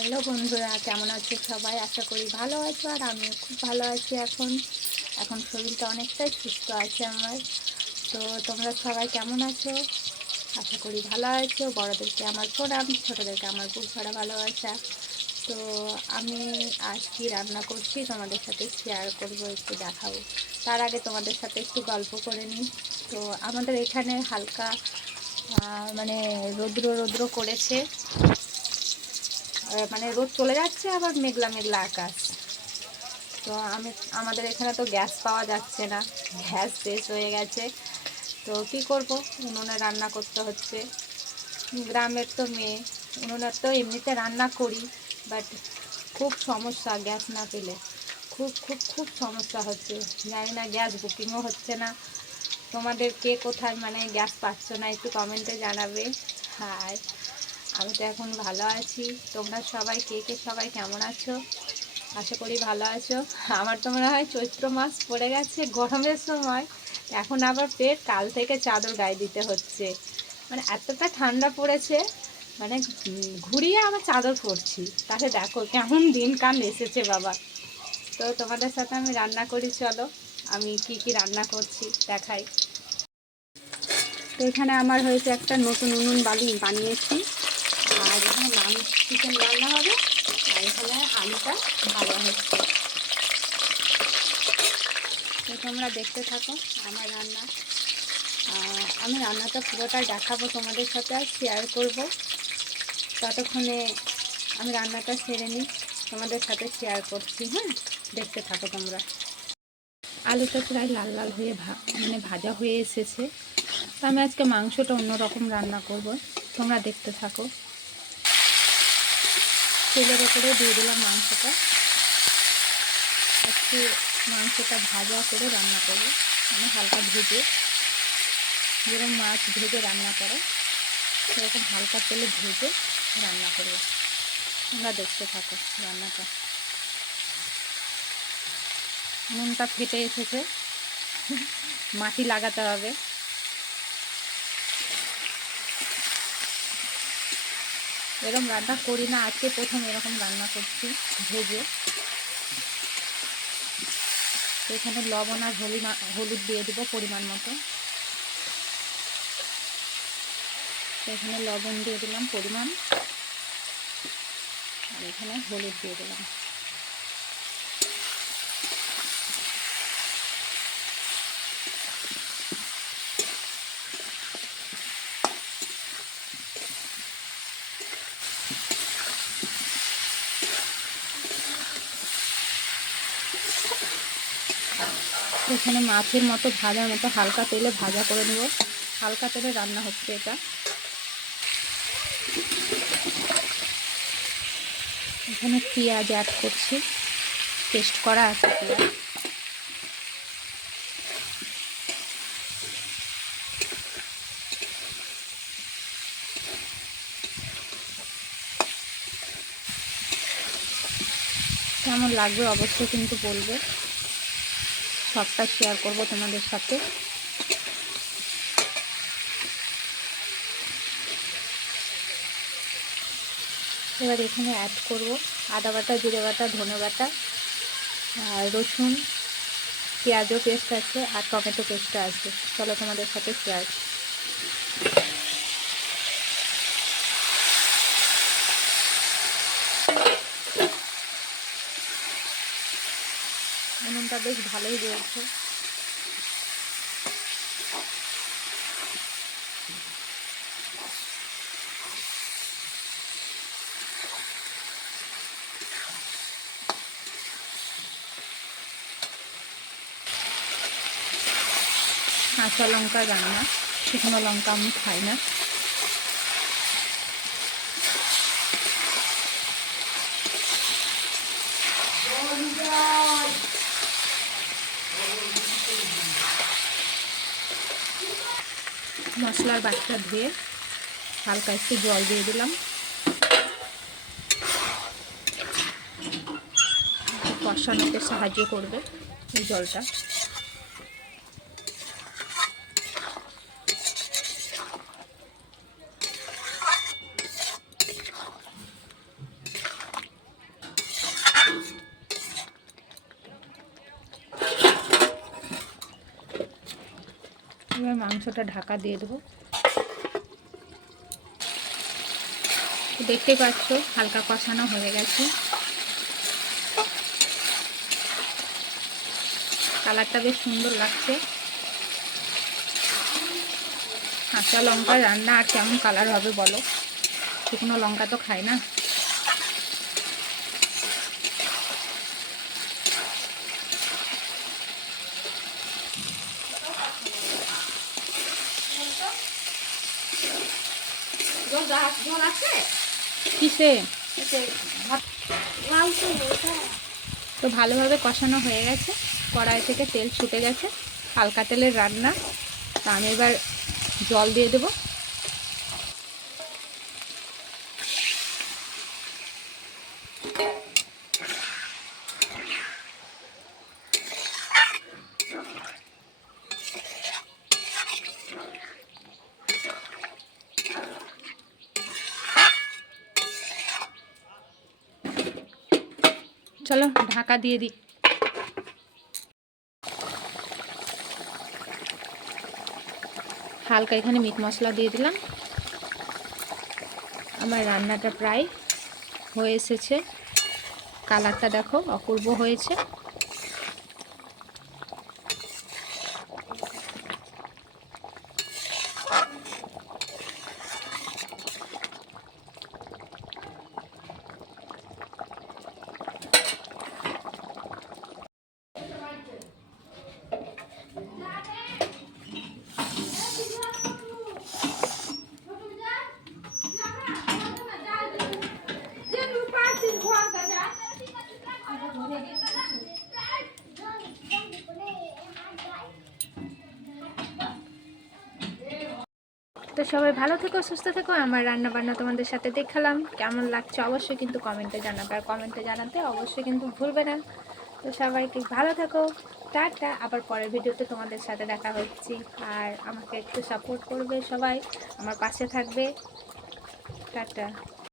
Hello বন্ধুরা, কেমন আছো সবাই? আশা করি ভালো আছো। আর আমিও খুব ভালো আছি। এখন শরীরটা অনেকটাই সুস্থ আছে আমার। তো তোমরা সবাই কেমন আছো? আশা করি ভালো আছো। বড়োদেরকে আমার প্রণাম, ছোটোদেরকে আমার বুক ভরা ভালোবাসা। তো আমি আজ কি রান্না করছি তোমাদের সাথে শেয়ার করব, একটু দেখাবো। তার আগে তোমাদের সাথে একটু গল্প করে নিই। তো আমাদের এখানে হালকা মানে রৌদ্র করেছে, মানে রোদ চলে যাচ্ছে, আবার মেঘলা মেঘলা আকাশ। তো আমাদের এখানে তো গ্যাস পাওয়া যাচ্ছে না, গ্যাস শেষ হয়ে গেছে। তো কি করব, উনুনে রান্না করতে হচ্ছে। গ্রামের তো মেয়ে, উনুনে তো এমনিতে রান্না করি, বাট খুব সমস্যা গ্যাস না পেলে। খুব খুব খুব সমস্যা হচ্ছে। জানি না, গ্যাস বুকিংও হচ্ছে না। তোমাদের কে কোথায় মানে গ্যাস পাচ্ছ না একটু কমেন্টে জানাবে। হাই, আমি তো এখন ভালো আছি। তোমরা সবাই কে সবাই কেমন আছো? আশা করি ভালো আছো। আমার তো মনে হয় চৈত্র মাস পড়ে গেছে, গরমের সময়। এখন আবার ফের কাল থেকে চাদর গায়ে দিতে হচ্ছে। মানে এতটা ঠান্ডা পড়েছে, মানে ঘুরিয়ে আবার চাদর পরছি। তাহলে দেখো কেমন দিনকাল এসেছে বাবা। তো তোমাদের সাথে আমি রান্না করি, চলো আমি কি রান্না করছি দেখাই। তো এখানে আমার হয়েছে একটা নতুন উনুন বানিয়েছি। আর এখানে চিকেন রান্না হবে, আর এখানে আলুটা ভাজা হচ্ছে। তো তোমরা দেখতে থাকো আমার রান্না। আমি রান্নাটা পুরোটাই দেখাবো তোমাদের সাথে, আর শেয়ার করবো। ততক্ষণে আমি রান্নাটা সেরে নিই, তোমাদের সাথে শেয়ার করছি। হ্যাঁ, দেখতে থাকো তোমরা। আলুটা প্রায় লাল লাল হয়ে ভাজা হয়ে এসেছে। তো আমি আজকে মাংসটা অন্যরকম রান্না করব, তোমরা দেখতে থাকো। তেলের ওপরে দিয়ে দিলাম মাংসটা। একটু মাংসটা ভাজা করে রান্না করব, মানে হালকা ভেজে, যেরকম মাছ ভেজে রান্না করে সেরকম হালকা তেলে ভেজে রান্না করব। তোমরা দেখতে থাকো রান্নাটা। নুনটা ফেটে এসেছে, মাটি লাগাতে হবে। এরকম রান্না করি না, আজকে প্রথম এরকম রান্না করছি ভেজে। এখানে লবণ আর হলুদ দিয়ে দেবো পরিমাণ মতো। এখানে লবণ দিয়ে দিলাম পরিমাণ, আর এখানে হলুদ দিয়ে দিলাম। এখানে মাছের মতো ভাজার মতো হালকা তেলে ভাজা করে নেব। হালকা তেলে রান্না হচ্ছে এটা। এখানে পেঁয়াজ অ্যাড করছি, পেস্ট করা আছে পেঁয়াজ। কেমন লাগবে অবশ্যই কিন্তু বলবে, সবটা শেয়ার করব তোমাদের সাথে। এবার এখানে অ্যাড করব আদা বাটা, জিরে বাটা, ধনে বাটা, আর রসুন, পেঁয়াজও পেস্ট আছে, আর টমেটো পেস্ট আছে। চলো তোমাদের সাথে শেয়ার। উনুনটা বেশ ভালোই রয়েছে। কাঁচা লঙ্কা রান্না, শুকনো লঙ্কা আমি খাই না। মশলার বাটিটা ধুয়ে হালকা একটু জল দিয়ে দিলাম, কষানোতে সাহায্য করবে এই জলটা। মাংসটা ঢাকা দিয়ে দেবো। দেখতে পাচ্ছ হালকা কষানো হয়ে গেছে, কালারটা বেশ সুন্দর লাগছে। কাঁচা লঙ্কার রান্না আর কেমন কালার হবে বলো, শুকনো লঙ্কা তো খাই না। কিসে তো ভালোভাবে কষানো হয়ে গেছে, কড়াই থেকে তেল ছুটে গেছে, হালকা তেলের রান্না। তা আমি এবার জল দিয়ে দেবো। চলো ঢাকা দিয়ে দিই। হালকা এখানে মিট মশলা দিয়ে দিলাম। আমার রান্নাটা প্রায় হয়ে এসেছে, কালারটা দেখো অপূর্ব হয়েছে। তো সবাই ভালো থেকো, সুস্থ থেকো। আমার রান্না বান্না তোমাদের সাথে দেখালাম, কেমন লাগছে অবশ্যই কিন্তু কমেন্টে জানাবে, আর কমেন্টে জানাতে অবশ্যই কিন্তু ভুলবে না। তো সবাইকে ভালো থেকো, টাটা। আবার পরের ভিডিওতে তোমাদের সাথে দেখা হচ্ছে। আর আমাকে একটু সাপোর্ট করবে সবাই, আমার পাশে থাকবে। টাটা।